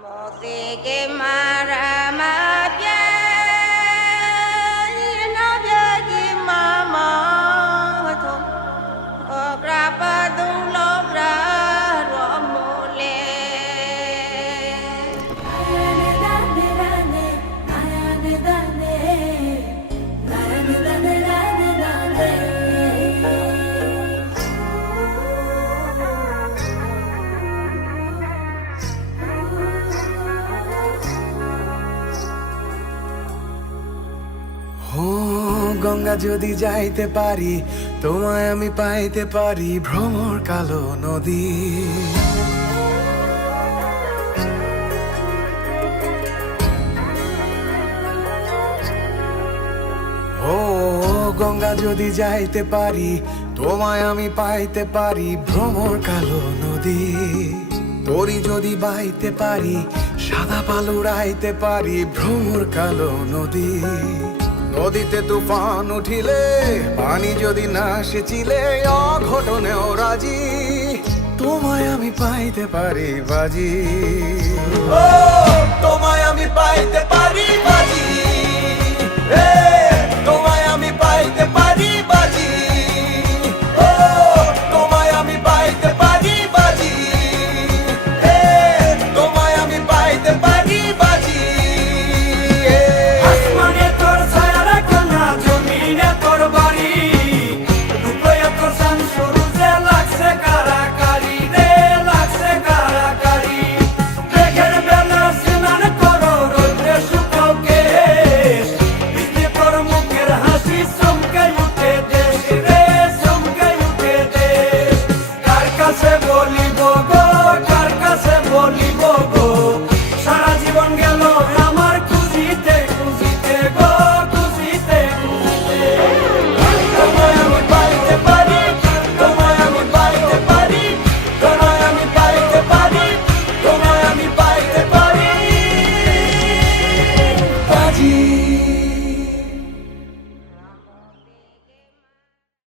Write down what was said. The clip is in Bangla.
Mokeke maramabya inabya ki mama wato ograpa dulobra romole ও গঙ্গা যদি যাইতে পারি তোমায় আমি পাইতে পারি ভ্রমর কালো নদী ও গঙ্গা যদি যাইতে পারি তোমায় আমি পাইতে পারি ভ্রমর কালো নদী তরি যদি বাইতে পারি সাদা পাল উড়াইতে পারি ভ্রমর কালো নদী নদীতে তুফান উঠিলে পানি যদি না সেচিলে অঘটনেও রাজি তোমায় আমি পাইতে পারি বাজি ও তোমায় আমি পাইতে পারি বাজি